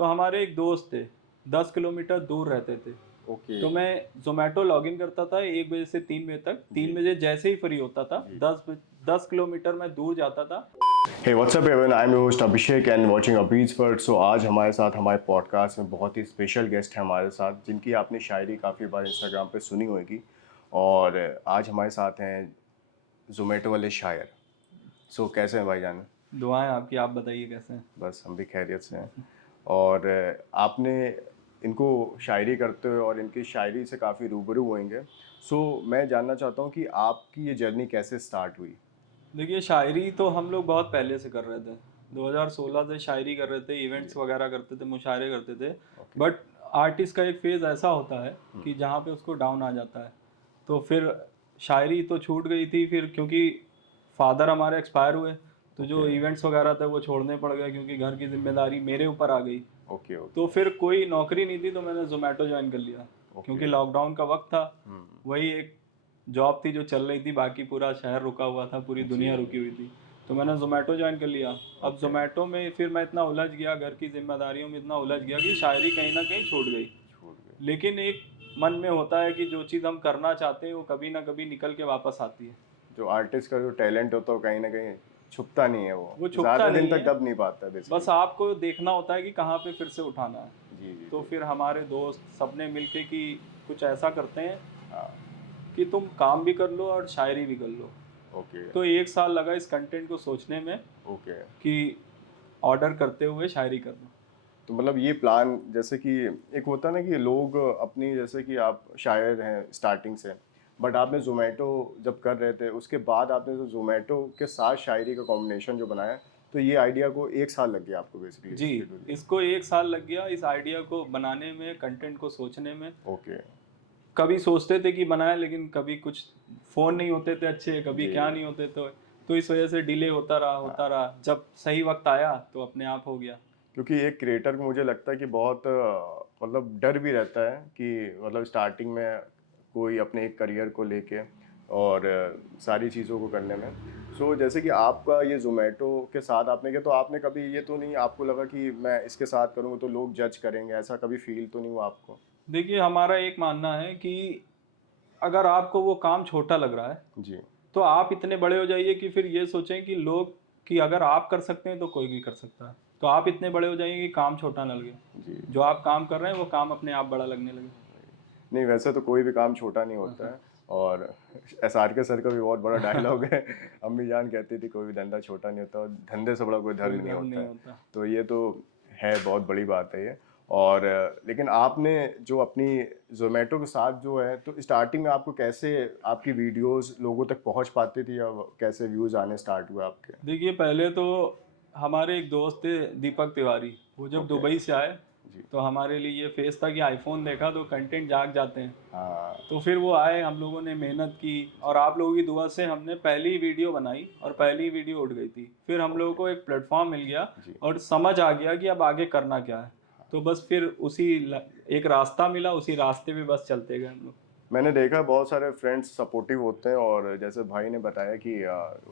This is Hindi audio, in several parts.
तो हमारे एक दोस्त थे, 10 किलोमीटर दूर रहते थे। ओके। तो मैं जोमेटो लॉगिन करता था 1 बजे से 3 बजे तक। जी। 3 बजे जैसे ही फ्री होता था, जी। 10 किलोमीटर मैं दूर जाता था। Hey what's up everyone, I am your host Abhishek and watching a beats world. So आज हमारे साथ हमारे पॉडकास्ट में बहुत ही स्पेशल गेस्ट हैं हमारे साथ, जिनकी आपने शायरी काफ़ी बार इंस्टाग्राम पे सुनी होगी। और आज हमारे साथ हैं जोमेटो वाले शायर। सो कैसे हैं भाईजान? दुआएं आपकी, आप बताइए कैसे हैं? बस हम भी खैरियत से हैं। और आपने इनको शायरी करते हुए और इनकी शायरी से काफ़ी रूबरू होंगे। सो मैं जानना चाहता हूँ कि आपकी ये जर्नी कैसे स्टार्ट हुई? देखिए, शायरी तो हम लोग बहुत पहले से कर रहे थे। 2016 से शायरी कर रहे थे, जी। इवेंट्स वगैरह करते थे, मुशायरे करते थे। ओके। बट आर्टिस्ट का एक फेज़ ऐसा होता है कि जहाँ पे उसको डाउन आ जाता है। तो फिर शायरी तो छूट गई थी फिर, क्योंकि फादर हमारे एक्सपायर हुए। तो जो ओके। इवेंट्स वगैरह थे वो छोड़ने पड़ गए, क्योंकि घर की जिम्मेदारी मेरे ऊपर आ गई। ओके। तो ओके। फिर कोई नौकरी नहीं थी, तो मैंने जोमेटो ज्वाइन कर लिया। ओके। क्योंकि लॉकडाउन का वक्त था। वही एक जॉब थी जो चल रही थी, बाकी पूरा शहर रुका हुआ था, पूरी जी। दुनिया रुकी हुई थी। तो मैंने जोमेटो ज्वाइन कर लिया। अब ओके। जोमेटो में फिर मैं इतना उलझ गया, घर की जिम्मेदारियों में इतना उलझ गया कि शायरी कहीं ना कहीं छूट गई। छूट गए। लेकिन एक मन में होता है कि जो चीज़ हम करना चाहते हैं वो कभी ना कभी निकल के वापस आती है। जो आर्टिस्ट का जो टैलेंट होता है वो कहीं ना कहीं छुपता नहीं है, वो वो छुपता ज़्यादा दिन नहीं तक है। दब नहीं पाता बस बेसिकली। आपको देखना होता है कि कहाँ पे फिर से उठाना है। जी जी तो जी। फिर हमारे दोस्त सबने मिलके कि कुछ ऐसा करते हैं हाँ। कि तुम काम भी कर लो और शायरी भी कर लो। ओके। तो 1 साल लगा इस कंटेंट को सोचने में ओके। कि ऑर्डर करते हुए शायरी करना। तो मतलब ये प्लान, जैसे कि एक होता है ना कि लोग अपनी, जैसे कि आप शायर हैं स्टार्टिंग से, बट आपने जोमेटो जब कर रहे थे उसके बाद आपने जो जोमेटो के साथ शायरी का कॉम्बिनेशन जो बनाया, तो ये आइडिया को 1 साल लग गया आपको बेसिकली जी, शेड्यूल में। इसको 1 साल लग गया इस आइडिया को बनाने में, कंटेंट को सोचने में। ओके। कभी सोचते थे कि बनाए, लेकिन कभी कुछ फ़ोन नहीं होते थे अच्छे, कभी जी। क्या नहीं होते। तो इस वजह से डिले होता रहा होता हाँ। रहा। जब सही वक्त आया तो अपने आप हो गया। क्योंकि एक क्रिएटर को मुझे लगता है कि बहुत मतलब डर भी रहता है कि मतलब स्टार्टिंग में कोई अपने एक करियर को लेके और सारी चीज़ों को करने में। सो जैसे कि आपका ये जोमेटो के साथ आपने किया, तो आपने कभी ये तो नहीं आपको लगा कि मैं इसके साथ करूँगा तो लोग जज करेंगे, ऐसा कभी फील तो नहीं हुआ आपको? देखिए, हमारा एक मानना है कि अगर आपको वो काम छोटा लग रहा है, जी। तो आप इतने बड़े हो जाइए कि फिर ये सोचें कि लोग, कि अगर आप कर सकते हैं तो कोई भी कर सकता है। तो आप इतने बड़े हो जाइए कि काम छोटा ना लगे। जी। जो आप काम कर रहे हैं वो काम अपने आप बड़ा लगने लगे। नहीं, वैसे तो कोई भी काम छोटा नहीं हाँ, होता हाँ। है। और एसआर के सर का भी बहुत बड़ा डायलॉग है। अम्मी जान कहती थी कोई भी धंधा छोटा नहीं होता और धंधे से बड़ा कोई कोई धर्म नहीं धर्म होता नहीं है। होता। तो ये तो है, बहुत बड़ी बात है ये। और लेकिन आपने जो अपनी जोमेटो के साथ जो है, तो स्टार्टिंग में आपको कैसे आपकी वीडियोस लोगों तक पहुंच पाती थी, या कैसे व्यूज़ आने स्टार्ट हुए आपके? देखिए, पहले तो हमारे एक दोस्त थे दीपक तिवारी, वो जब ओके। दुबई से आए जी। तो हमारे लिए ये फेस था कि आईफोन देखा तो कंटेंट जाग जाते हैं। हाँ। तो फिर वो आए, हम लोगों ने मेहनत की जी। और आप लोगों की दुआ से हमने पहली वीडियो बनाई और पहली वीडियो उठ गई थी। फिर हम लोगों ओके। को एक प्लेटफॉर्म मिल गया जी। और समझ आ गया कि अब आगे करना क्या है। तो बस फिर एक रास्ता मिला, उसी रास्ते पे बस चलते गए हम लोग। मैंने देखा बहुत सारे फ्रेंड्स सपोर्टिव होते हैं, और जैसे भाई ने बताया कि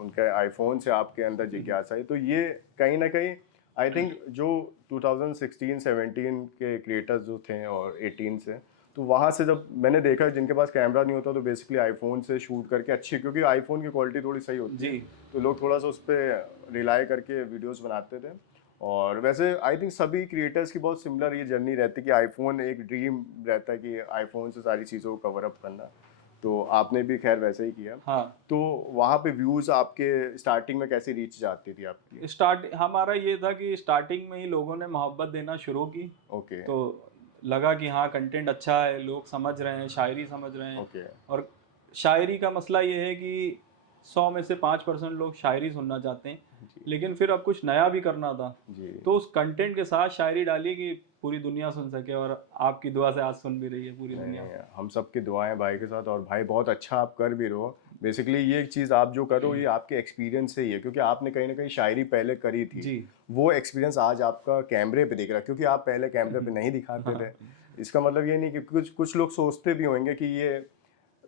उनके आईफोन से आपके अंदर जिज्ञासा है, तो ये कहीं ना कहीं आई थिंक जो 2016-17 के क्रिएटर्स जो थे और 18 से, तो वहाँ से जब मैंने देखा जिनके पास कैमरा नहीं होता तो बेसिकली आईफोन से शूट करके अच्छी, क्योंकि आईफोन की क्वालिटी थोड़ी सही होती जी। है, तो लोग थोड़ा सा उस पर रिलाई करके वीडियोस बनाते थे। और वैसे आई थिंक सभी क्रिएटर्स की बहुत सिमिलर ये जर्नी रहती है कि आईफोन एक ड्रीम रहता है कि आईफोन से सारी चीज़ों को कवर अप करना। तो आपने भी खैर वैसे ही किया। हाँ। तो वहाँ पे व्यूज़ आपके स्टार्टिंग में कैसी रीच जाती थी आपकी? हमारा ये था कि स्टार्टिंग में ही लोगों ने मोहब्बत देना शुरू की। ओके। तो लगा कि हाँ, कंटेंट अच्छा है, लोग समझ रहे हैं, शायरी समझ रहे हैं। ओके। और शायरी का मसला ये है कि 100 में से 5% लोग शायरी सुनना चाहते हैं। जी। लेकिन फिर अब कुछ नया भी करना था। जी। तो उस कंटेंट के साथ शायरी डाली कि पूरी दुनिया सुन सके, और आपकी दुआ से आज सुन भी रही है पूरी नहीं दुनिया। नहीं, हम सब की दुआएं भाई के साथ, और भाई बहुत अच्छा आप कर भी रहे हो। बेसिकली ये एक चीज़ आप जो कर रहे हो ये आपके एक्सपीरियंस से ही है, क्योंकि आपने कहीं ना कहीं शायरी पहले करी थी। जी। वो एक्सपीरियंस आज आपका कैमरे पे दिख रहा है, क्योंकि आप पहले कैमरे पे नहीं दिखाते थे। हाँ। इसका मतलब ये नहीं कि कुछ कुछ लोग सोचते भी होंगे कि ये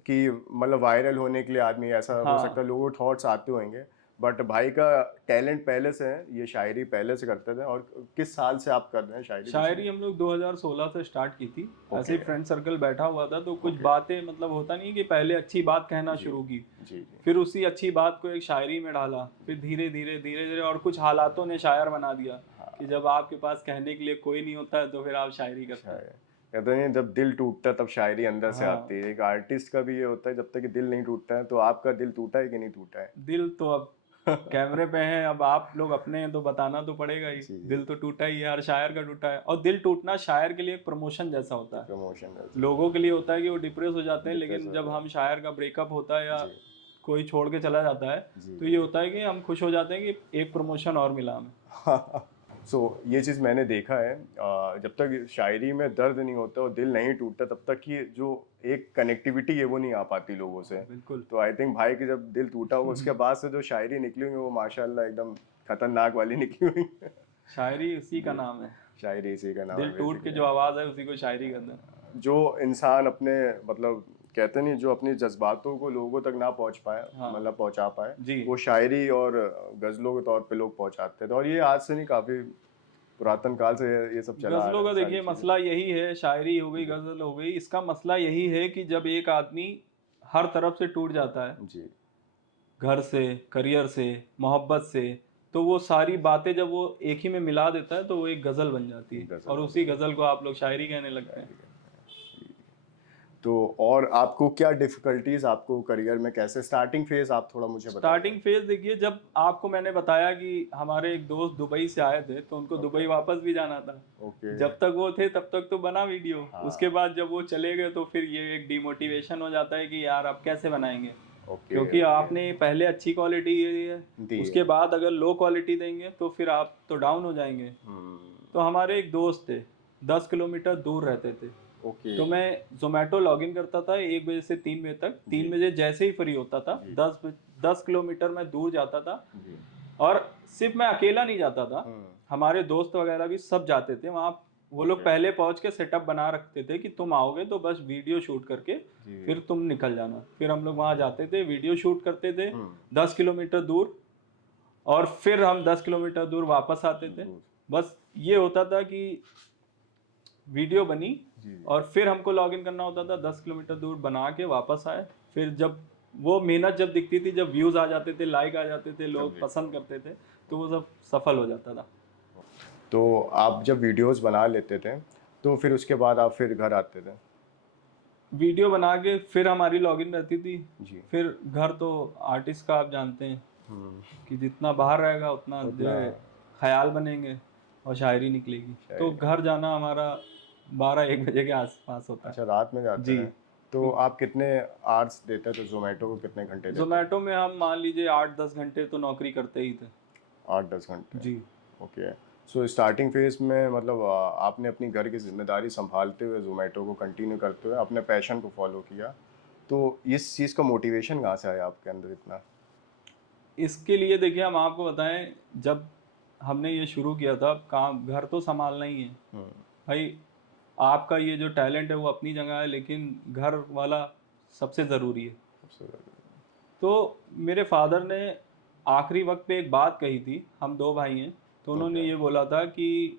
कि मतलब वायरल होने के लिए आदमी, ऐसा हो सकता है हाँ। लोगों के थॉट्स आते होंगे। बट भाई का टैलेंट पहले से है, ये शायरी पहले से करते थे। और किस साल से आप कर रहे हैं शायरी? शायरी हम लोग 2016 से स्टार्ट की थी। ऐसे ही फ्रेंड सर्कल बैठा हुआ था तो कुछ बातें, मतलब होता नहीं कि पहले अच्छी बात कहना शुरू की, जी जी। फिर उसी अच्छी बात को एक शायरी में डाला, फिर धीरे धीरे धीरे धीरे और कुछ हालातों ने शायर बना दिया कि जब आपके पास कहने के लिए कोई नहीं होता है तो फिर आप शायरी करते हैं। कहते हैं जब दिल टूटता है तब शायरी अंदर से हाँ। आती है। एक आर्टिस्ट का भी ये होता है, जब तक कि दिल नहीं टूटता है। तो आपका दिल टूटा है कि नहीं टूटा है? दिल तो अब कैमरे पे हैं, अब आप लोग अपने हैं तो बताना तो पड़ेगा ही। जी, जी। दिल तो टूटा ही है, हर शायर का टूटा है। और दिल टूटना शायर के लिए एक प्रमोशन जैसा होता है। प्रमोशन लोगों के लिए होता है कि वो डिप्रेस हो जाते हैं, डिप्रेस लेकिन हो जब जाते हम शायर का ब्रेकअप होता है या जी। कोई छोड़ के चला जाता है जी। तो ये होता है कि हम खुश हो जाते हैं कि एक प्रमोशन और मिला हमें। सो ये चीज़ मैंने देखा है, जब तक शायरी में दर्द नहीं होता और दिल नहीं टूटता तब तक की जो एक कनेक्टिविटी है वो नहीं आ पाती लोगों से। बिल्कुल। तो आई थिंक भाई की जब दिल टूटा होगा उसके बाद से जो शायरी निकली हुई है वो माशाल्लाह एकदम खतरनाक वाली निकली हुई है। शायरी उसी का नाम है, शायरी इसी का नाम दिल है टूट के basically। जो आवाज़ है उसी को शायरी कहते हैं। जो इंसान अपने मतलब कहते नहीं, जो अपनी जज्बातों को लोगों तक ना पहुंच पाए, हाँ। मतलब पहुंचा पाए, जी। वो शायरी और गजलों के तौर पे लोग पहुंचाते थे। और ये आज से नहीं, काफी पुरातन काल से ये सब चला आ रहा गजलों का है, सारी देखिए चीजें। मसला यही है, शायरी हो गई, गजल हो गई, इसका मसला यही है कि जब एक आदमी हर तरफ से टूट जाता है, जी घर से, करियर से, मोहब्बत से, तो वो सारी बातें जब वो एक ही में मिला देता है तो वो एक गज़ल बन जाती है, गजल और उसी गज़ल को आप लोग शायरी कहने लगते हैं। तो और आपको क्या डिफिकल्टीज आपको करियर में, कैसे स्टार्टिंग फेज आप थोड़ा मुझे बताइए। स्टार्टिंग फेज देखिए, जब आपको मैंने बताया कि हमारे एक दोस्त दुबई से आए थे तो उनको दुबई वापस भी जाना था। ओके। जब तक वो थे तब तक तो बना वीडियो, हाँ। उसके बाद जब वो चले गए तो फिर ये एक डिमोटिवेशन हो जाता है कि यार अब कैसे बनाएंगे, ओके क्योंकि आपने पहले अच्छी क्वालिटी दी है, उसके बाद अगर लो क्वालिटी देंगे तो फिर आप तो डाउन हो जाएंगे। तो हमारे एक दोस्त थे, 10 किलोमीटर दूर रहते थे। ओके। तो मैं जोमेटो लॉगिन करता था 1 बजे से 3 बजे तक। 3 बजे जैसे ही फ्री होता था, 10 किलोमीटर मैं दूर जाता था। और सिर्फ मैं अकेला नहीं जाता था, हमारे दोस्त वगैरह भी सब जाते थे वहाँ। वो लोग पहले पहुँच के सेटअप बना रखते थे कि तुम आओगे तो बस वीडियो शूट करके फिर तुम निकल जाना। फिर हम लोग वहाँ जाते थे, वीडियो शूट करते थे 10 किलोमीटर दूर, और फिर हम 10 किलोमीटर दूर वापस आते थे। बस ये होता था कि वीडियो बनी और फिर हमको लॉगिन करना होता था, 10 किलोमीटर दूर बना के वापस आए। फिर जब वो मेहनत जब दिखती थी, जब व्यूज़ आ जाते थे, लाइक आ जाते थे, लोग पसंद करते थे, तो वो सब सफल हो जाता था। तो आप जब वीडियोस बना लेते थे तो फिर उसके बाद आप फिर घर आते थे? वीडियो बना के फिर हमारी लॉगिन रहती थी। जी। फिर घर तो आर्टिस्ट का आप जानते हैं कि जितना बाहर रहेगा उतना जो है ख्याल बनेंगे और शायरी निकलेगी। तो घर जाना हमारा 12-1 बजे के आसपास होता है। अच्छा, रात में जाते जी। हैं। तो आप कितने आवर्स देते थे जोमेटो को, कितने घंटे देते? जोमेटो में हम मान लीजिए 8-10 घंटे तो नौकरी करते ही थे। 8-10 घंटे? जी। ओके। सो स्टार्टिंग फेज में मतलब आपने अपनी घर की जिम्मेदारी संभालते हुए जोमेटो को कंटिन्यू करते हुए अपने पैशन को फॉलो किया। तो इस चीज़ का मोटिवेशन कहाँ से आया आपके अंदर इतना? इसके लिए देखिए हम आपको बताएं, जब हमने ये शुरू किया था, काम घर तो संभालना ही है भाई। आपका ये जो टैलेंट है वो अपनी जगह है, लेकिन घर वाला सबसे ज़रूरी है। सबसे ज़रूरी। तो मेरे फादर ने आखिरी वक्त पे एक बात कही थी, हम 2 भाई हैं, तो उन्होंने ये बोला था कि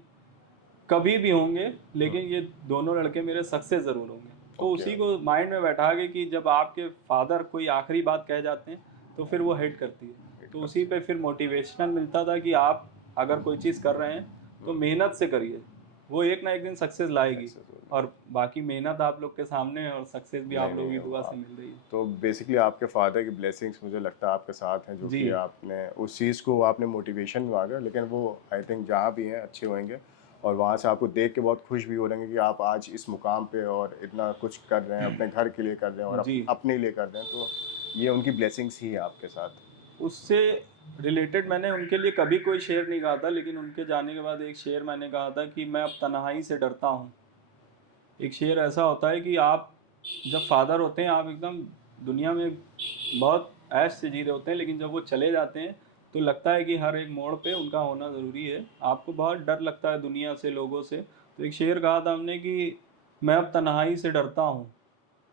कभी भी होंगे लेकिन ये दोनों लड़के मेरे सक्सेस ज़रूर होंगे। तो उसी को माइंड में बैठा के कि जब आपके फादर कोई आखिरी बात कह जाते हैं तो फिर वो हिट करती है। तो उसी पे फिर मोटिवेशनल मिलता था कि आप अगर कोई चीज़ कर रहे हैं तो मेहनत से करिए, वो एक ना एक दिन सक्सेस लाएगी। और बाकी मेहनत आप लोग के सामने है और सक्सेस भी आप लोगों की दुआ से मिल रही है। तो बेसिकली आपके फादर की ब्लेसिंग्स मुझे लगता है आपके साथ हैं, जो कि आपने उस चीज़ को आपने मोटिवेशन मांगा, लेकिन वो आई थिंक जहाँ भी हैं अच्छे होंगे और वहाँ से आपको देख के बहुत खुश भी हो रहे हैं कि आप आज इस मुकाम पे और इतना कुछ कर रहे हैं, अपने घर के लिए कर रहे हैं और अपने लिए कर रहे हैं। तो ये उनकी ब्लेसिंग्स ही है आपके साथ। उससे रिलेटेड मैंने उनके लिए कभी कोई शेर नहीं कहा था, लेकिन उनके जाने के बाद एक शेर मैंने कहा था कि मैं अब तन्हाई से डरता हूँ। एक शेर ऐसा होता है कि आप जब फादर होते हैं आप एकदम दुनिया में बहुत ऐश से जी रहे होते हैं, लेकिन जब वो चले जाते हैं तो लगता है कि हर एक मोड़ पे उनका होना ज़रूरी है। आपको बहुत डर लगता है दुनिया से, लोगों से। तो एक शेर कहा था हमने कि मैं अब तन्हाई से डरता हूँ,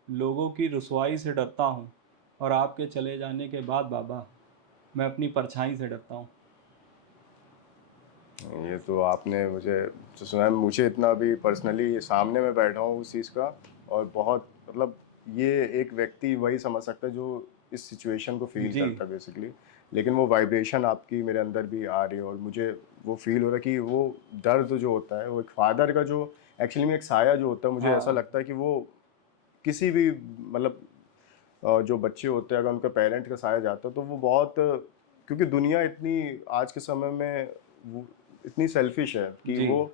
लोगों की रुसवाई से डरता हूँ, और आपके चले जाने के बाद बाबा मैं अपनी परछाई से डरता हूँ। ये तो आपने मुझे जो सुना है, मुझे इतना भी पर्सनली सामने में बैठा हूँ उस चीज़ का, और बहुत मतलब ये एक व्यक्ति वही समझ सकता है जो इस सिचुएशन को फील जी, करता है बेसिकली। लेकिन वो वाइब्रेशन आपकी मेरे अंदर भी आ रही है, और मुझे वो फील हो रहा है कि वो दर्द जो होता है वो एक फादर का जो एक्चुअली में एक साया जो होता है, मुझे ऐसा हाँ, लगता है कि वो किसी भी मतलब जो बच्चे होते हैं अगर उनका पेरेंट का साया जाता है तो वो बहुत, क्योंकि दुनिया इतनी आज के समय में वो इतनी सेल्फिश है कि जी, वो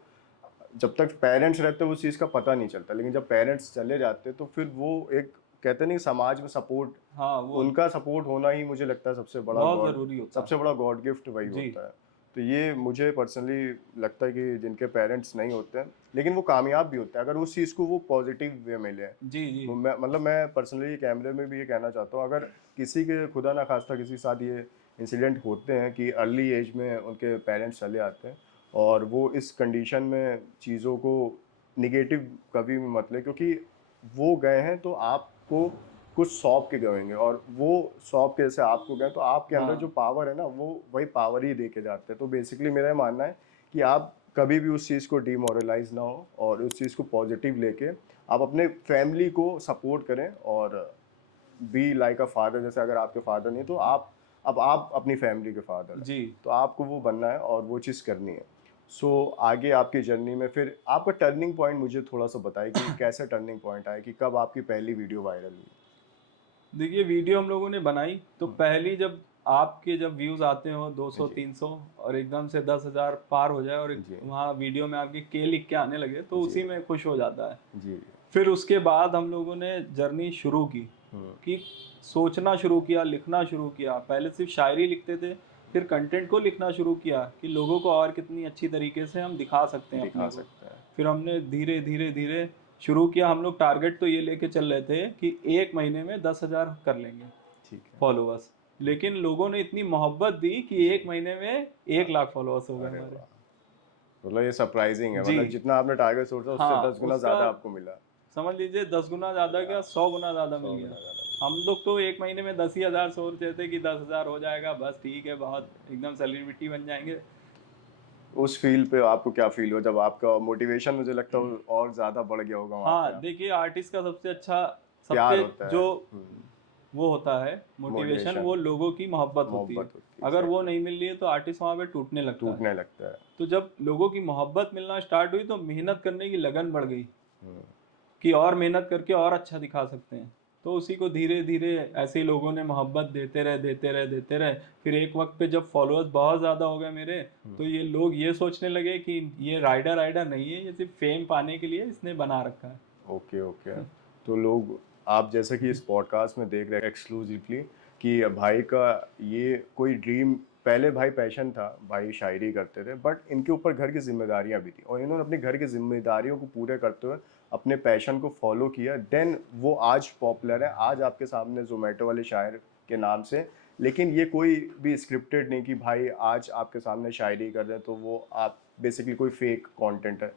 जब तक पेरेंट्स रहते हैं उस चीज़ का पता नहीं चलता, लेकिन जब पेरेंट्स चले जाते हैं तो फिर वो एक कहते नहीं समाज में सपोर्ट, हाँ, वो उनका सपोर्ट होना ही मुझे लगता है बहुत ज़रूरी होता है। सबसे बड़ा गॉड गिफ्ट वही जी, होता है। तो ये मुझे पर्सनली लगता है कि जिनके पेरेंट्स नहीं होते हैं लेकिन वो कामयाब भी होते हैं अगर उस चीज़ को वो पॉजिटिव वे में लें। जी, जी, मैं मतलब मैं पर्सनली कैमरे में भी ये कहना चाहता हूँ, अगर किसी के खुदा ना खास्ता किसी के साथ ये इंसिडेंट होते हैं कि अर्ली एज में उनके पेरेंट्स चले आते हैं और वो इस कंडीशन में चीज़ों को निगेटिव कभी भी मत लें, क्योंकि वो गए हैं तो आपको कुछ सौंप के गए होंगे, और वो सौंप के जैसे आपको गए तो आपके अंदर जो हाँ, पावर है ना वो वही पावर ही दे के जाते हैं। तो बेसिकली मेरा ये मानना है कि आप कभी भी उस चीज़ को डिमोरलाइज ना हो और उस चीज़ को पॉजिटिव लेके आप अपने फैमिली को सपोर्ट करें, और बी लाइक अ फादर। जैसे अगर आपके फादर नहीं तो अब आप अपनी फैमिली के फादर हैं, जी। तो आपको वो बनना है और वो चीज़ करनी है। सो आगे आपकी जर्नी में फिर आपका टर्निंग पॉइंट मुझे थोड़ा सा बताइए कि कैसे टर्निंग पॉइंट आया, कि कब आपकी पहली वीडियो वायरल हुई? देखिए वीडियो हम लोगों ने बनाई तो पहली जब आपके जब व्यूज़ आते हो 200 जी 300 और एकदम से 10,000 पार हो जाए और जी वहाँ वीडियो में आपके के लिख के आने लगे तो जी उसी में खुश हो जाता है। जी। फिर उसके बाद हम लोगों ने जर्नी शुरू की हम्म। कि सोचना शुरू किया, लिखना शुरू किया। पहले सिर्फ शायरी लिखते थे, फिर कंटेंट को लिखना शुरू किया कि लोगों को और कितनी अच्छी तरीके से हम दिखा सकते हैं दिखा अपने को। सकते हैं। फिर हमने धीरे धीरे धीरे शुरू किया। हम लोग टारगेट तो ये लेके चल रहे थे कि 1 महीने में 10,000 कर लेंगे ठीक है। फॉलोअर्स। लेकिन लोगों ने इतनी मोहब्बत दी कि जी। 1 महीने में 1 लाख फॉलोअर्स हो गए अरे हमारे। वाह, मतलब ये सरप्राइजिंग है, जी, मतलब जितना आपने टारगेट सोचा उससे हाँ, 10 गुना उसका ज़्यादा आपको मिला। समझ लीजिए 10 गुना ज़्यादा क्या 100 गुना ज़्यादा मिल 100 गया। गुना ज़्यादा हम लोग तो 1 महीने में 10 ही हज़ार सोच रहे थे कि 10,000 हो जाएगा, बस ठीक है, बहुत एकदम सेलिब्रिटी बन जाएँगे। उस फील पे आपको क्या फील हुआ जब आपका मोटिवेशन मुझे लगता है और ज़्यादा बढ़ गया होगा वहाँ पे? हाँ, आप देखिए आर्टिस्ट का सबसे अच्छा प्यार सबसे होता जो है। वो होता है मोटिवेशन, मोटिवेशन, वो लोगों की मोहब्बत होती है। मोहब्बत होती है, अगर वो एग्जैक्टली। नहीं मिल रही है तो आर्टिस्ट वहाँ पे टूटने लगता है। टूटने लगता है। तो जब लोगों की मोहब्बत मिलना स्टार्ट हुई तो मेहनत करने की लगन बढ़ गई हम्म। कि और मेहनत करके और अच्छा दिखा सकते हैं। तो उसी को धीरे धीरे ऐसे ही लोगों ने मोहब्बत देते रहे देते रहे देते रहे। फिर एक वक्त पे जब फॉलोअर्स बहुत ज़्यादा हो गए मेरे, तो ये लोग ये सोचने लगे कि ये राइडर राइडर नहीं है, ये सिर्फ फेम पाने के लिए इसने बना रखा है। Okay okay. तो लोग, आप जैसे कि इस पॉडकास्ट में देख रहे हैं एक्सक्लूसिवली कि भाई का ये कोई ड्रीम, पहले भाई पैशन था, भाई शायरी करते थे, बट इनके ऊपर घर की जिम्मेदारियां भी थी और इन्होंने अपने घर की जिम्मेदारियों को पूरे करते हुए अपने पैशन को फॉलो किया, देन वो आज पॉपुलर है, आज आपके सामने जोमेटो वाले शायर के नाम से। लेकिन ये कोई भी स्क्रिप्टेड नहीं कि भाई आज आपके सामने शायरी कर रहे हैं तो वो आप बेसिकली कोई फेक कंटेंट है,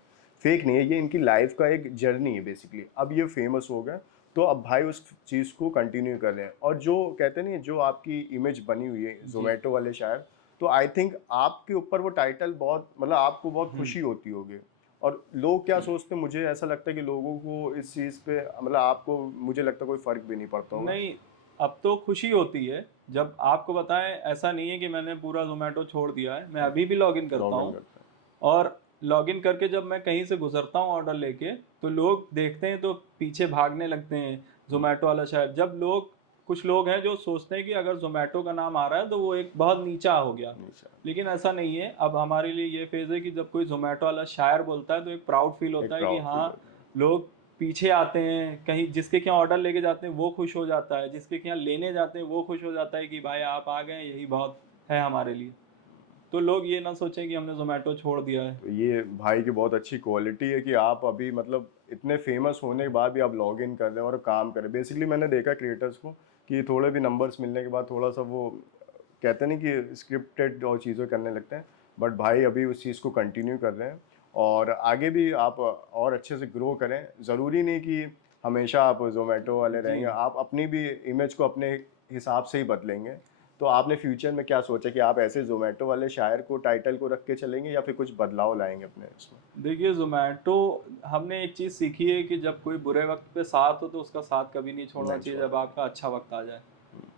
फेक नहीं है, ये इनकी लाइफ का एक जर्नी है बेसिकली। अब ये फेमस हो गए तो अब भाई उस चीज़ को कंटिन्यू कर रहे हैं, और जो कहते नहीं जो आपकी इमेज बनी हुई है जी। जोमेटो वाले शायर, तो आई थिंक आपके ऊपर वो टाइटल बहुत, मतलब आपको बहुत हम्म। खुशी होती होगी। और लोग क्या सोचते हैं, मुझे ऐसा लगता है कि लोगों को इस चीज़ पे, मतलब आपको, मुझे लगता है कोई फ़र्क भी नहीं पड़ता होगा। नहीं, अब तो खुशी होती है जब आपको बताएं। ऐसा नहीं है कि मैंने पूरा जोमेटो छोड़ दिया है, मैं अभी भी लॉगिन करता लॉग इन हूँ। करते हैं। और लॉगिन करके जब मैं कहीं से गुजरता हूँ ऑर्डर लेके, तो लोग देखते हैं तो पीछे भागने लगते हैं जोमेटो वाला शायद। जब लोग, कुछ लोग हैं जो सोचते हैं कि अगर जोमेटो का नाम आ रहा है तो वो एक बहुत नीचा हो गया। निशा, लेकिन ऐसा नहीं है। अब हमारे लिए ये फेज है कि जब कोई जोमेटो वाला शायर बोलता है तो एक प्राउड फील होता एक है कि प्राउड फील हाँ, होता है। लोग पीछे आते हैं। कहीं जिसके यहाँ ऑर्डर लेके जाते हैं वो खुश हो जाता है, जिसके यहाँ लेने जाते हैं वो खुश हो जाता है कि भाई आप आ गए, यही बहुत है हमारे लिए। तो लोग ये ना सोचें कि हमने जोमेटो छोड़ दिया है। तो ये भाई की बहुत अच्छी क्वालिटी है कि आप अभी मतलब इतने फेमस होने के बाद भी आप लॉग इन कर रहे हैं और काम कर रहे हैं। बेसिकली मैंने देखा क्रिएटर्स को कि थोड़े भी नंबर्स मिलने के बाद थोड़ा सा वो कहते नहीं कि स्क्रिप्टेड और चीज़ें करने लगते हैं, बट भाई अभी उस चीज़ को कंटिन्यू कर रहे हैं और आगे भी आप और अच्छे से ग्रो करें। ज़रूरी नहीं कि हमेशा आप जोमेटो वाले जी, रहेंगे, आप अपनी भी इमेज को अपने हिसाब से ही बदलेंगे। तो आपने फ्यूचर में क्या सोचा कि आप ऐसे जोमेटो वाले शायर को टाइटल को रख के चलेंगे या फिर कुछ बदलाव लाएंगे अपने इसमें? देखिए जोमेटो, हमने एक चीज़ सीखी है कि जब कोई बुरे वक्त पे साथ हो तो उसका साथ कभी नहीं छोड़ना नहीं चाहिए छोड़ना। जब आपका अच्छा वक्त आ जाए।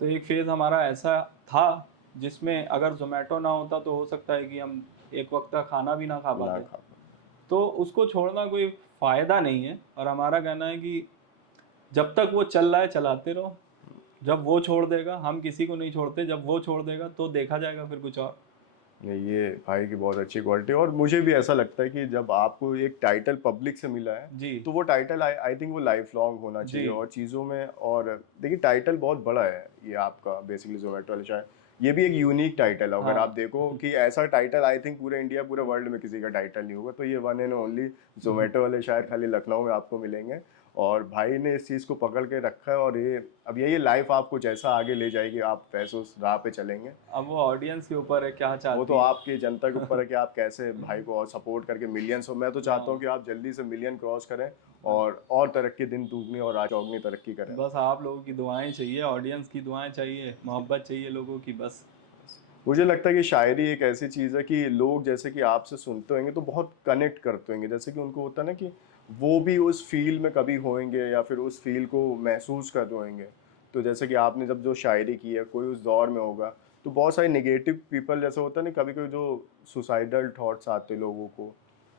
तो एक फेज़ हमारा ऐसा था जिसमें अगर जोमेटो ना होता तो हो सकता है कि हम एक वक्त का खाना भी ना खा ना पाते। खा पाए। तो उसको छोड़ना कोई फ़ायदा नहीं है, और हमारा कहना है कि जब तक वो चल रहा है चलाते रहो। जब वो छोड़ देगा, हम किसी को नहीं छोड़ते, जब वो छोड़ देगा तो देखा जाएगा फिर कुछ और। नहीं, ये भाई की बहुत अच्छी क्वालिटी है और मुझे भी ऐसा लगता है कि जब आपको एक टाइटल पब्लिक से मिला है जी, तो वो टाइटल आई थिंक वो लाइफ लॉन्ग होना जी। चाहिए और चीज़ों में। और देखिए टाइटल बहुत बड़ा है ये आपका बेसिकली जोमेटो वाले शायद ये भी एक यूनिक टाइटल है। अगर हाँ। आप देखो कि ऐसा टाइटल आई थिंक पूरे इंडिया पूरे वर्ल्ड में किसी का टाइटल नहीं होगा, तो ये वन एंड ओनली जोमेटो वाले शायद खाली लखनऊ में आपको मिलेंगे। और भाई ने इस चीज़ को पकड़ के रखा है और ये अब यही लाइफ आपको जैसा आगे ले जाएगी आप वैसे उस राह पे चलेंगे। अब वो ऑडियंस के ऊपर है क्या वो तो चाहती है। आपकी जनता के ऊपर है कि आप कैसे भाई को और सपोर्ट करके मिलियंस हो। मैं तो चाहता हूँ हाँ, कि आप जल्दी से मिलियन क्रॉस करें हाँ। और तरक्की दिन दुगनी और रात चौगनी तरक्की करें। बस आप लोगों की दुआएं चाहिए, ऑडियंस की दुआएं चाहिए, मोहब्बत चाहिए लोगों की, बस। मुझे लगता है कि शायरी एक ऐसी चीज़ है कि लोग जैसे कि आपसे सुनते होंगे तो बहुत कनेक्ट करते होंगे, जैसे कि उनको होता है ना कि वो भी उस फील में कभी होंगे या फिर उस फील को महसूस कर होंगे। तो जैसे कि आपने जब जो शायरी की है कोई उस दौर में होगा, तो बहुत सारे नेगेटिव पीपल जैसे होता है ना, कभी कभी जो सुसाइडल थॉट्स आते हैं लोगों को,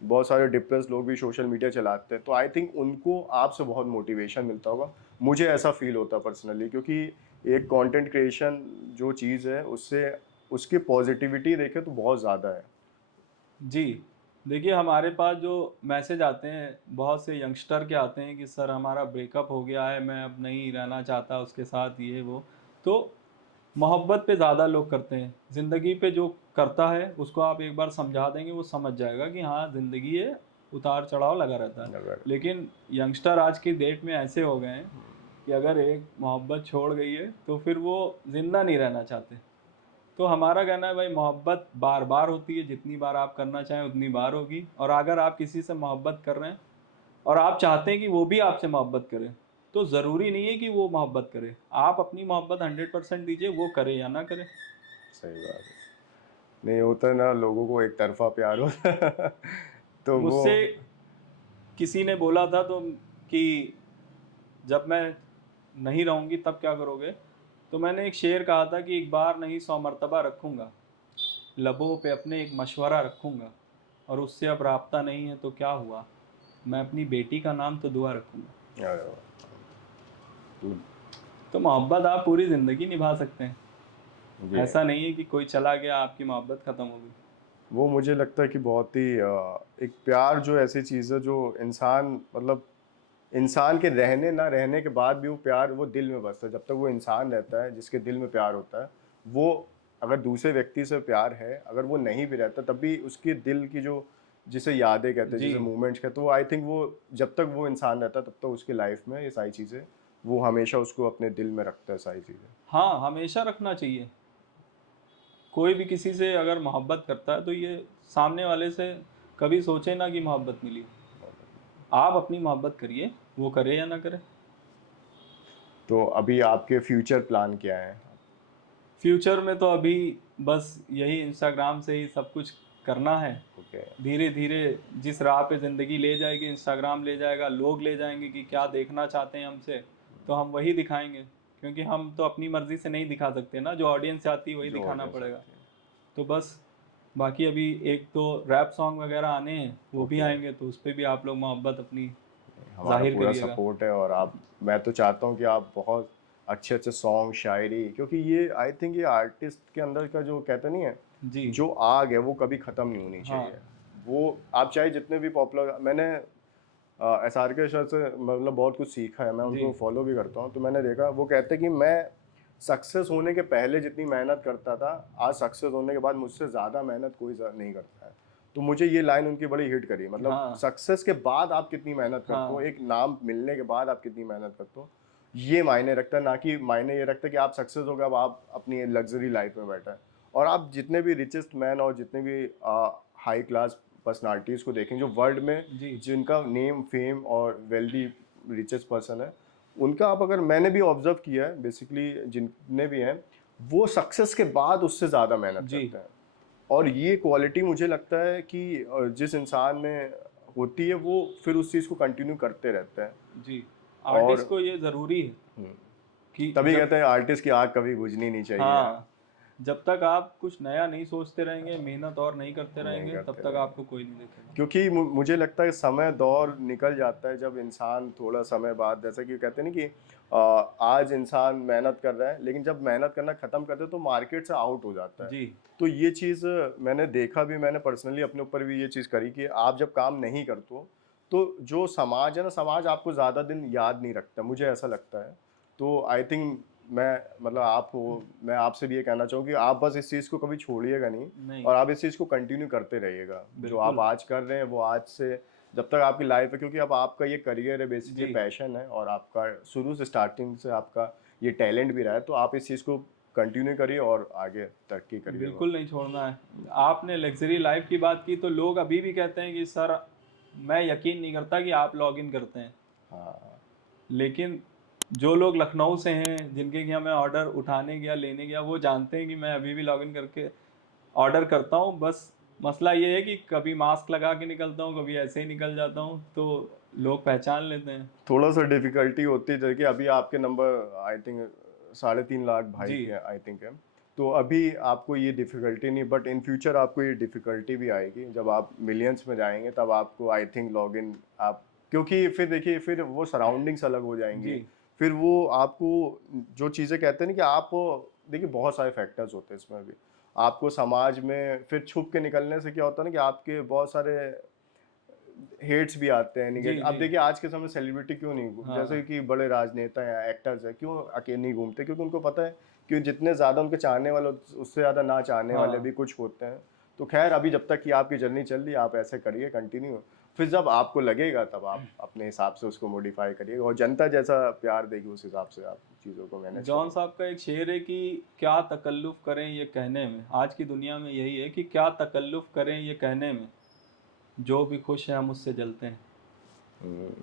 बहुत सारे डिप्रेस लोग भी सोशल मीडिया चलाते हैं, तो आई थिंक उनको आपसे बहुत मोटिवेशन मिलता होगा। मुझे ऐसा फील होता है पर्सनली, क्योंकि एक कंटेंट क्रिएशन जो चीज़ है उससे उसकी पॉजिटिविटी देखें तो बहुत ज़्यादा है। जी, देखिए हमारे पास जो मैसेज आते हैं बहुत से यंगस्टर के आते हैं कि सर हमारा ब्रेकअप हो गया है, मैं अब नहीं रहना चाहता उसके साथ, ये वो। तो मोहब्बत पे ज़्यादा लोग करते हैं, ज़िंदगी पे जो करता है उसको आप एक बार समझा देंगे वो समझ जाएगा कि हाँ ज़िंदगी है, उतार चढ़ाव लगा रहता है। अगर लेकिन यंगस्टर आज की डेट में ऐसे हो गए हैं कि अगर एक मोहब्बत छोड़ गई है तो फिर वो ज़िंदा नहीं रहना चाहते। तो हमारा कहना है भाई मोहब्बत बार बार होती है, जितनी बार आप करना चाहें उतनी बार होगी। और अगर आप किसी से मोहब्बत कर रहे हैं और आप चाहते हैं कि वो भी आपसे मोहब्बत करे, तो ज़रूरी नहीं है कि वो मोहब्बत करे। आप अपनी मोहब्बत 100% दीजिए, वो करे या ना करे। सही बात है। नहीं होता है ना, लोगों को एक तरफा प्यार होता है तो वो मुझसे किसी ने बोला था तो कि जब मैं नहीं रहूँगी तब क्या करोगे? तो मैंने एक शेर कहा था कि एक बार नहीं 100 मर्तबा रखूँगा, लबों पे अपने एक मशवरा रखूँगा, और उससे अब राब्ता नहीं है तो क्या हुआ? मैं अपनी बेटी का नाम तो दुआ रखूँगा। अरे वाह! तो मोहब्बत आप पूरी ज़िंदगी निभा सकते हैं। ये ऐसा नहीं है कि कोई चला गया आपकी मोहब्बत ख़त्म हो गई। वो मुझे लगता है कि बहुत ही एक प्यार जो ऐसी चीज़ है जो इंसान मतलब इंसान के रहने ना रहने के बाद भी वो प्यार वो दिल में बसता है। जब तक वो इंसान रहता है जिसके दिल में प्यार होता है, वो अगर दूसरे व्यक्ति से प्यार है, अगर वो नहीं भी रहता तब भी उसके दिल की जो जिसे यादें कहते हैं, जी। जिसे मोमेंट्स कहते हैं, वो आई थिंक वो जब तक वो इंसान रहता है तब तक उसकी लाइफ में ये सारी चीज़ें वो हमेशा उसको अपने दिल में रखता है सारी चीज़ें। हाँ, हमेशा रखना चाहिए। कोई भी किसी से अगर मोहब्बत करता है तो ये सामने वाले से कभी सोचे ना कि मोहब्बत मिली। आप अपनी मोहब्बत करिए, वो करे या ना करे। तो अभी आपके फ्यूचर प्लान क्या है? फ्यूचर में तो अभी बस यही इंस्टाग्राम से ही सब कुछ करना है। ओके। धीरे धीरे जिस राह पे ज़िंदगी ले जाएगी, इंस्टाग्राम ले जाएगा, लोग ले जाएंगे कि क्या देखना चाहते हैं हमसे, तो हम वही दिखाएंगे। क्योंकि हम तो अपनी मर्ज़ी से नहीं दिखा सकते ना, जो ऑडियंस चाहती है वही जो दिखाना ऑडियंस पड़ेगा। आती है। तो बस बाकी अभी एक तो रैप सॉन्ग वगैरह आने हैं, वो भी ओके। आएंगे, तो उस पर भी आप लोग मोहब्बत अपनी हमारा जाहिर पूरा करिएगा। सपोर्ट है और आप मैं तो चाहता हूँ कि आप बहुत अच्छे अच्छे सॉन्ग शायरी, क्योंकि ये आई थिंक ये आर्टिस्ट के अंदर का जो कहते नहीं है जी। जो आग है वो कभी ख़त्म नहीं होनी हाँ। चाहिए। वो आप चाहे जितने भी पॉपुलर, मैंने SRK सर से मतलब बहुत कुछ सीखा है, मैं जी। उनको फॉलो भी करता हूँ। तो मैंने देखा वो कहते हैं कि मैं सक्सेस होने के पहले जितनी मेहनत करता था, आज सक्सेस होने के बाद मुझसे ज़्यादा मेहनत कोई नहीं करता है। तो मुझे ये लाइन उनकी बड़ी हिट करी, मतलब हाँ। सक्सेस के बाद आप कितनी मेहनत करते हो, हाँ। एक नाम मिलने के बाद आप कितनी मेहनत करते हो, ये मायने रखता है। ना कि मायने ये रखता है कि आप सक्सेस हो गए अब आप अपनी लग्जरी लाइफ में बैठे हैं। और आप जितने भी रिचेस्ट मैन और जितने भी हाई क्लास पर्सनालिटीज़ को देखें जो वर्ल्ड में जी। जिनका नेम फेम और वेल्दी रिचेस्ट पर्सन है, उनका आप अगर मैंने भी ऑब्जर्व किया है बेसिकली जितने भी हैं वो सक्सेस के बाद उससे ज़्यादा मेहनत जी। करते हैं। और ये क्वालिटी मुझे लगता है कि जिस इंसान में होती है वो फिर उस चीज़ को कंटिन्यू करते रहते हैं। जी, और आर्टिस्ट को ये ज़रूरी है हम्म, कि तभी जब कहते हैं आर्टिस्ट की आग कभी बुझनी नहीं चाहिए। हाँ, जब तक आप कुछ नया नहीं सोचते रहेंगे, मेहनत और नहीं करते नहीं रहेंगे, तब करते तक रहेंगे। आपको कोई नहीं देखेगा। क्योंकि मुझे लगता है समय दौर निकल जाता है जब इंसान थोड़ा समय बाद, जैसा कि कहते हैं ना कि आज इंसान मेहनत कर रहा है लेकिन जब मेहनत करना खत्म करते हैं तो मार्केट से आउट हो जाता है। जी, तो ये चीज़ मैंने देखा भी, मैंने पर्सनली अपने ऊपर भी ये चीज़ करी कि आप जब काम नहीं करते हो तो जो समाज है ना, समाज आपको ज़्यादा दिन याद नहीं रखता, मुझे ऐसा लगता है। तो आई थिंक मैं मतलब आप हो, मैं आपसे भी ये कहना चाहूँ कि आप बस इस चीज़ को कभी छोड़िएगा नहीं नहीं, और आप इस चीज़ को कंटिन्यू करते रहिएगा। जो आप बिल्कुल। आज कर रहे हैं वो आज से जब तक आपकी लाइफ है, क्योंकि अब आपका ये करियर है, बेसिकली जी, पैशन है और आपका शुरू से स्टार्टिंग से आपका ये टैलेंट भी रहा है, तो आप इस चीज़ को कंटिन्यू करिए और आगे तरक्की करिएगा। बिल्कुल नहीं छोड़ना है। आपने लग्ज़री लाइफ़ की बात की, तो लोग अभी भी कहते हैं कि सर, मैं यकीन नहीं करता कि आप लॉगिन करते हैं। हाँ, लेकिन जो लोग लखनऊ से हैं, जिनके यहाँ मैं ऑर्डर उठाने गया, लेने गया, वो जानते हैं कि मैं अभी भी लॉगिन करके ऑर्डर करता हूँ। बस मसला ये है कि कभी मास्क लगा के निकलता हूँ, कभी ऐसे ही निकल जाता हूँ, तो लोग पहचान लेते हैं। थोड़ा सा डिफिकल्टी होती है, जैसे कि अभी आपके नंबर आई थिंक 3.5 लाख भाई जी, के आई थिंक है। तो अभी आपको ये डिफिकल्टी नहीं, बट इन फ्यूचर आपको ये डिफिकल्टी भी आएगी जब आप मिलियंस में जाएंगे, तब आपको आई थिंक लॉगिन आप, क्योंकि फिर देखिए फिर वो सराउंडिंग्स अलग हो जाएंगी। जी, फिर वो आपको जो चीज़ें कहते हैं ना कि आप, देखिए बहुत सारे फैक्टर्स होते हैं इसमें भी। आपको समाज में फिर छुप के निकलने से क्या होता है ना कि आपके बहुत सारे हेट्स भी आते हैं, जी, निगेटिव। अब जी, देखिए आज के समय सेलिब्रिटी क्यों नहीं जैसे हाँ, कि बड़े राजनेता या एक्टर्स हैं, क्यों अकेले नहीं घूमते? क्योंकि उनको पता है कि जितने ज़्यादा उनके चाहने वाले उससे ज़्यादा ना चाहने वाले हाँ, भी कुछ होते हैं। तो खैर अभी जब तक कि आपकी जर्नी चल रही है आप ऐसे करिए कंटिन्यू, फिर जब आपको लगेगा तब आप अपने हिसाब से उसको मॉडिफाई करिएगा और जनता जैसा प्यार देगी उस हिसाब से आप चीज़ों को मैनेज जॉन करिए। साहब का एक शेर है कि क्या तकल्लुफ़ करें ये कहने में। आज की दुनिया में यही है कि क्या तकल्लुफ़ करें ये कहने में, जो भी खुश है हम उससे जलते हैं। हम्म,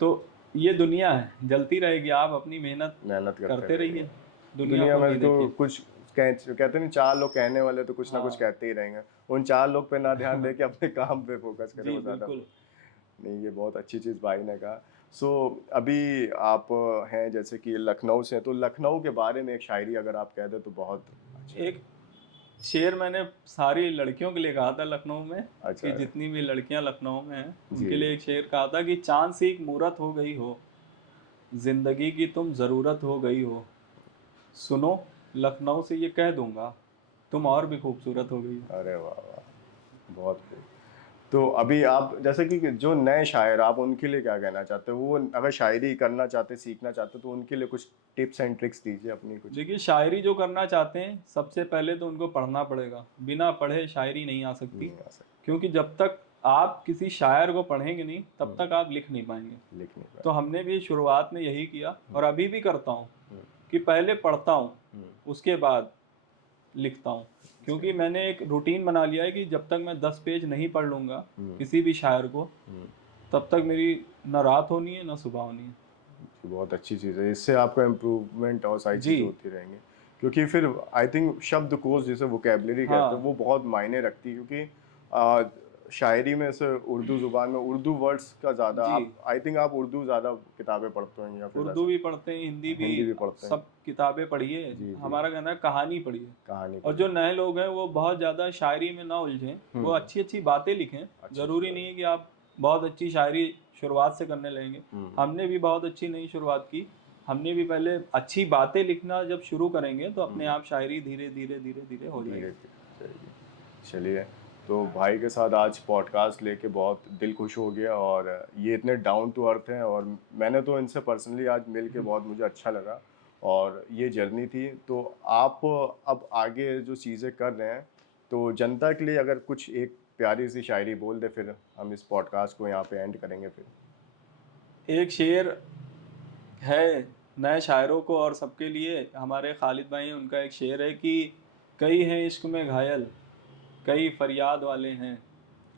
तो ये दुनिया है, जलती रहेगी, आप अपनी मेहनत मेहनत करते करते रहिए। रहिए, दुनिया दुनिया को में नहीं तो देखिए। कुछ कहते नहीं, 4 लोग कहने वाले तो कुछ ना कुछ हाँ, कहते ही रहेंगे। उन 4 लोग पे ना ध्यान दे के अपने काम पे फोकस करें, जी वो ज़्यादा। बिल्कुल। नहीं, ये बहुत अच्छी चीज़ भाई ने कहा। सो अभी आप हैं जैसे कि लखनऊ से हैं, तो लखनऊ के बारे में एक शायरी अगर आप कह दें तो बहुत अच्छा है। एक शेर मैंने सारी लड़कियों के लिए कहा था लखनऊ में, अच्छा कि है। जितनी भी लड़कियां लखनऊ में हैं, जी। उनके लिए एक शेर कहा था कि चाँद सी एक मूरत हो गई हो, ज़िंदगी की तुम ज़रूरत हो गई हो। सुनो, लखनऊ से ये कह दूंगा, तुम और भी खूबसूरत हो गई हो। अरे वाह वाह, बहुत खूब। तो अभी आप जैसे कि जो नए शायर, आप उनके लिए क्या कहना चाहते हो? वो अगर शायरी करना चाहते, सीखना चाहते, तो उनके लिए कुछ टिप्स एंड ट्रिक्स दीजिए अपनी कुछ। देखिए, शायरी जो करना चाहते हैं, सबसे पहले तो उनको पढ़ना पड़ेगा। बिना पढ़े शायरी नहीं आ सकती, नहीं आ सकते। क्योंकि जब तक आप किसी शायर को पढ़ेंगे नहीं, तब हम्म, तक आप लिख नहीं पाएंगे। लिख नहीं तो पाए। हमने भी शुरुआत में यही किया और अभी भी करता हूँ हम्म, कि पहले पढ़ता हूँ, हम्म, उसके बाद लिखता हूँ। क्योंकि चलिए। मैंने एक रूटीन बना लिया है कि जब तक मैं 10 पेज नहीं पढ़ लूँगा हम्म, किसी भी शायर को, हम्म। तब तक मेरी ना रात होनी है ना सुबह होनी है। जी, बहुत अच्छी चीज़ है, इससे आपका इम्प्रूवमेंट और सारी जी, चीज़ें होती रहेंगी। क्योंकि फिर आई थिंक शब्दकोश जिसे वोकेबलरी कहते हैं हाँ, वो बहुत मायने रखती है, क्योंकि आ, शायरी में से उर्दू ज़ुबान में उर्दू वर्ड्स का ज़्यादा, जी। आप आई थिंक आप उर्दू ज़्यादा किताबें पढ़ते होंगे या फिर उर्दू वैसा। भी पढ़ते हैं, हिंदी भी, हिंदी भी पढ़ते हैं। सब किताबें पढ़िए। जी जी। हमारा कहना है कहानी पढ़िए। कहानी और पढ़ी। जो नए लोग हैं वो बहुत ज़्यादा शायरी में ना उलझें, वो हम्म। अच्छी अच्छी बातें लिखें। अच्छी अच्छी ज़रूरी नहीं बात। है कि आप बहुत अच्छी शायरी शुरुआत से करने लगेंगे। हम्म। हमने भी बहुत अच्छी नहीं शुरुआत की, हमने भी पहले अच्छी बातें लिखना जब शुरू करेंगे तो अपने आप शायरी धीरे धीरे धीरे धीरे हो धीरे जाएगी। धीरे चलिए। चलिए, तो भाई के साथ आज पॉडकास्ट लेके बहुत दिल खुश हो गया, और ये इतने डाउन टू अर्थ हैं, और मैंने तो इनसे पर्सनली आज मिल के बहुत मुझे अच्छा लगा। और ये जर्नी थी, तो आप अब आगे जो चीज़ें कर रहे हैं, तो जनता के लिए अगर कुछ एक प्यारी सी शायरी बोल दे, फिर हम इस पॉडकास्ट को यहाँ पे एंड करेंगे फिर। एक शेर है नए शायरों को और सबके लिए, हमारे खालिद भाई हैं, उनका एक शेर है कि कई हैं इश्क में घायल, कई फरियाद वाले हैं,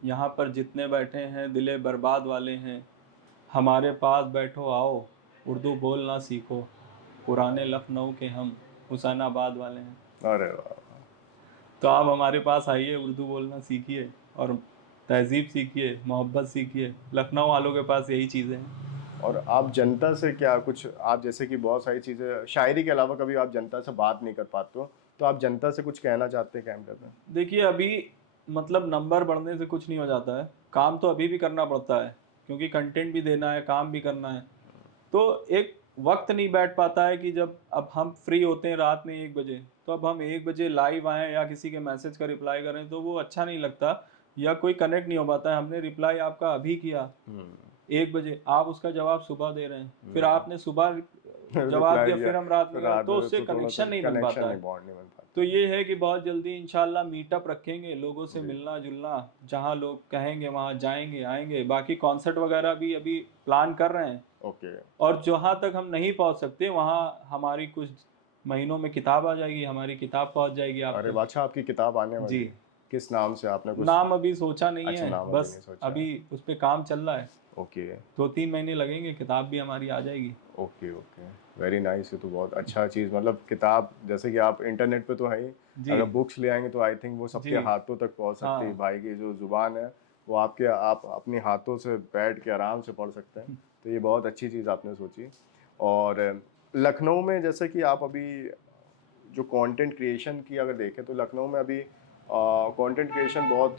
यहाँ पर जितने बैठे हैं दिले बर्बाद वाले हैं। हमारे पास बैठो आओ, उर्दू बोलना सीखो, पुराने लखनऊ के हम, हुसैनाबाद वाले हैं। अरे वाह। तो आप हमारे पास आइए, उर्दू बोलना सीखिए और तहजीब सीखिए, मोहब्बत सीखिए। लखनऊ वालों के पास यही चीज़ें हैं। और आप जनता से क्या कुछ, आप जैसे कि बहुत सारी चीज़ें शायरी के अलावा कभी आप जनता से बात नहीं कर पाते हो, तो आप जनता से कुछ कहना चाहते हैं कैमरे में? देखिए अभी मतलब नंबर बढ़ने से कुछ नहीं हो जाता है, काम तो अभी भी करना पड़ता है, क्योंकि कंटेंट भी देना है, काम भी करना है। तो एक वक्त नहीं बैठ पाता है कि जब अब हम फ्री होते हैं रात में 1 बजे, तो अब हम 1 बजे लाइव आएँ या किसी के मैसेज का रिप्लाई करें तो वो अच्छा नहीं लगता, या कोई कनेक्ट नहीं हो पाता है। हमने रिप्लाई आपका अभी किया 1 बजे, आप उसका जवाब सुबह दे रहे हैं, फिर आपने सुबह जवाब रिप्लाई दिया, किया फिर हम रात फिर में करें, रात तो में, उससे तो थोड़ा सा कनेक्शन नहीं बन कनेक्शन पाता नहीं, है। बॉन्ड नहीं बन पाता। तो ये है कि बहुत जल्दी इंशाल्लाह मीटअप रखेंगे, लोगों से जी। मिलना जुलना, जहाँ लोग कहेंगे वहाँ जाएंगे आएंगे। बाकी कॉन्सर्ट वगैरह भी अभी प्लान कर रहे हैं, ओके। और जहाँ तक हम नहीं पहुँच सकते वहाँ हमारी कुछ महीनों में किताब आ जाएगी, हमारी किताब पहुँच जाएगी आप अरे तक। वाह, अच्छा आपकी किताब आने वाली जी। है? किस नाम से, आपने कुछ? नाम अभी सोचा नहीं अच्छा, है, नाम अभी बस नहीं सोचा अभी है। उस पे काम चल रहा है। ओके 2-3 महीने लगेंगे, किताब भी हमारी आ जाएगी। Okay okay, very nice. ये तो बहुत अच्छा चीज़, मतलब किताब जैसे कि आप इंटरनेट पे तो है ही, जी। अगर बुक्स ले आएंगे तो आई थिंक वो सबके जी। हाथों तक पहुंच सकती है। हाँ। भाई की जो ज़ुबान है वो आपके, आप अपने हाथों से बैठ के आराम से पढ़ सकते हैं। तो ये बहुत अच्छी चीज़ आपने सोची। और लखनऊ में जैसे कि आप अभी जो कंटेंट क्रिएशन की अगर देखें तो लखनऊ में अभी कंटेंट क्रिएशन बहुत,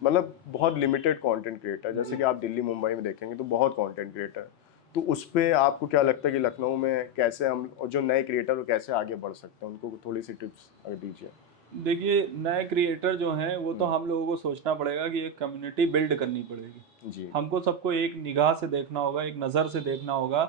मतलब बहुत लिमिटेड कंटेंट क्रिएटर, जैसे कि आप दिल्ली मुंबई में देखेंगे तो बहुत कंटेंट क्रिएटर। तो उस पे आपको क्या लगता है कि लखनऊ में कैसे हम, और जो नए क्रिएटर वो कैसे आगे बढ़ सकते हैं, उनको थोड़ी सी टिप्स अगर दीजिए। देखिए नए क्रिएटर जो हैं वो तो हम लोगों को सोचना पड़ेगा कि एक कम्युनिटी बिल्ड करनी पड़ेगी। जी। हमको सबको एक निगाह से देखना होगा, एक नज़र से देखना होगा,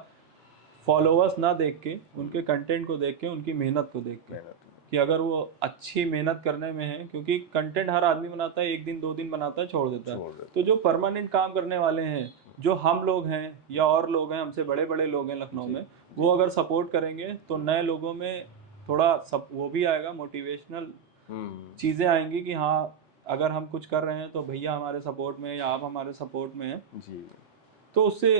फॉलोअर्स ना देख के, उनके कंटेंट को देख के, उनकी मेहनत को देख के, मेहनत। कि अगर वो अच्छी मेहनत करने में है, क्योंकि कंटेंट हर आदमी बनाता है, 1 दिन 2 दिन बनाता है, छोड़ देता है। छोड़ देते तो जो परमानेंट काम करने वाले हैं, जो हम लोग हैं या और लोग हैं, हमसे बड़े बड़े लोग हैं लखनऊ जी में, वो अगर सपोर्ट करेंगे तो नए लोगों में थोड़ा सब वो भी आएगा, मोटिवेशनल हम्म। चीज़ें आएंगी कि हाँ अगर हम कुछ कर रहे हैं तो भैया हमारे सपोर्ट में है या आप हमारे सपोर्ट में हैं। जी। तो उससे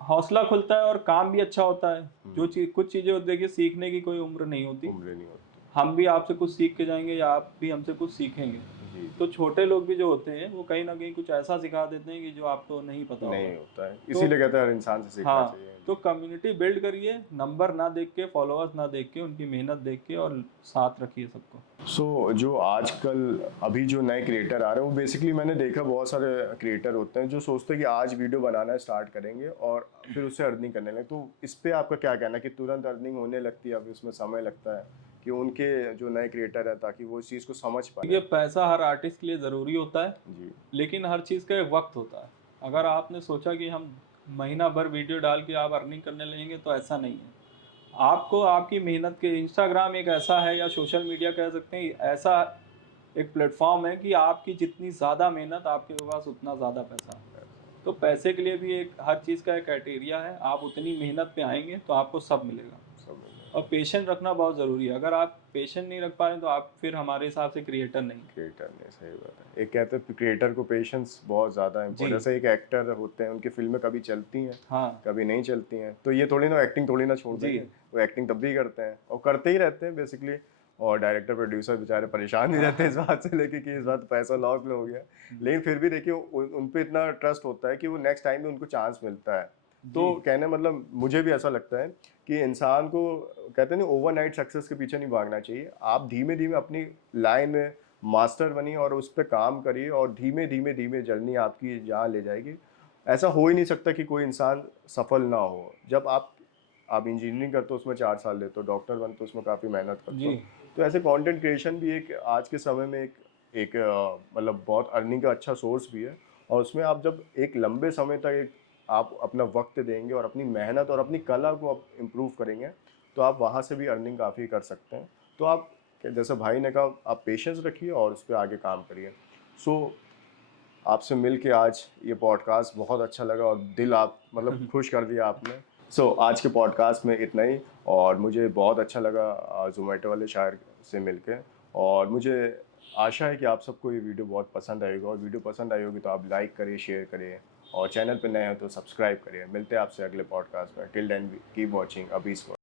हौसला खुलता है और काम भी अच्छा होता है। जो चीज़, कुछ चीज़ें होती है, देखिए सीखने की कोई उम्र नहीं होती। उम्र नहीं होती। हम भी आपसे कुछ सीख के जाएंगे या आप भी हमसे कुछ सीखेंगे। जी तो छोटे लोग भी जो होते हैं वो कहीं ना कहीं कुछ ऐसा सिखा देते हैं कि जो आपको नहीं पता होगा। नहीं होता है, तो इसीलिए कहते हैं हर इंसान से सीखना हाँ, चाहिए। तो कम्युनिटी बिल्ड करिए, नंबर ना देख के, फॉलोअर्स ना देख के, उनकी मेहनत देख के, और साथ रखिए सबको। सो जो आजकल अभी जो नए क्रिएटर आ रहे हैं वो बेसिकली मैंने देखा बहुत सारे क्रिएटर होते हैं जो सोचते हैं कि आज वीडियो बनाना स्टार्ट करेंगे और फिर उससे अर्निंग करने लगे। तो इस पे आपका क्या कहना है कि तुरंत अर्निंग होने लगती है, अभी उसमें समय लगता है कि उनके जो नए क्रिएटर हैं ताकि वो इस चीज़ को समझ देखिए पाए? पैसा हर आर्टिस्ट के लिए ज़रूरी होता है, जी। लेकिन हर चीज़ का एक वक्त होता है। अगर आपने सोचा कि हम महीना भर वीडियो डाल के आप अर्निंग करने लगेंगे तो ऐसा नहीं है। आपको आपकी मेहनत के, इंस्टाग्राम एक ऐसा है या सोशल मीडिया कह सकते हैं, ऐसा एक प्लेटफॉर्म है कि आपकी जितनी ज़्यादा मेहनत आपके पास उतना ज़्यादा पैसा। तो पैसे के लिए भी एक हर चीज़ का एक क्राइटेरिया है। आप उतनी मेहनत पे आएंगे तो आपको सब मिलेगा। सब मिल और पेशेंस रखना बहुत ज़रूरी है। अगर आप पेशेंस नहीं रख पा रहे हैं तो आप फिर हमारे हिसाब से क्रिएटर नहीं। क्रिएटर ने, सही बात है। एक कहते हैं क्रिएटर को पेशेंस बहुत ज़्यादा जी। इम्पोर्टेंट, जैसे एक एक्टर होते हैं उनकी फिल्में कभी चलती हैं हाँ। कभी नहीं चलती हैं, तो ये थोड़ी ना एक्टिंग थोड़ी ना छोड़ जी। देंगे, वो एक्टिंग तब भी करते हैं और करते ही रहते हैं बेसिकली। और डायरेक्टर प्रोड्यूसर बेचारे परेशान भी रहते हैं इस बात से लेके कि इस बात पैसा लॉस में हो गया, लेकिन फिर भी देखिए उन पे इतना ट्रस्ट होता है कि वो नेक्स्ट टाइम भी उनको चांस मिलता है। तो जी। कहने मतलब मुझे भी ऐसा लगता है कि इंसान को कहते हैं ना ओवरनाइट सक्सेस के पीछे नहीं भागना चाहिए। आप धीमे धीमे अपनी लाइन में मास्टर बनिए और उस पर काम करिए और धीमे धीमे धीमे जर्नी आपकी जहाँ ले जाएगी। ऐसा हो ही नहीं सकता कि कोई इंसान सफल ना हो। जब आप इंजीनियरिंग करते हो उसमें 4 साल लेते हो, डॉक्टर बनते हो उसमें काफ़ी मेहनत करते हो। जी। तो ऐसे कंटेंट क्रिएशन भी एक आज के समय में एक मतलब बहुत अर्निंग का अच्छा सोर्स भी है। और उसमें आप जब एक लंबे समय तक एक आप अपना वक्त देंगे और अपनी मेहनत और अपनी कला को आप इम्प्रूव करेंगे तो आप वहाँ से भी अर्निंग काफ़ी कर सकते हैं। तो आप जैसे भाई ने कहा, आप पेशेंस रखिए और उस पर आगे काम करिए। सो आपसे मिल के आज ये पॉडकास्ट बहुत अच्छा लगा और दिल आप मतलब खुश कर दिया आपने। सो आज के पॉडकास्ट में इतना ही। और मुझे बहुत अच्छा लगा जोमेटो वाले शायर से मिल के। और मुझे आशा है कि आप सबको ये वीडियो बहुत पसंद आएगा, और वीडियो पसंद आई होगी तो आप लाइक करिए, शेयर करिए, और चैनल पर नए हो तो सब्सक्राइब करिए। मिलते हैं आपसे अगले पॉडकास्ट में। Till then keep watching Abish world.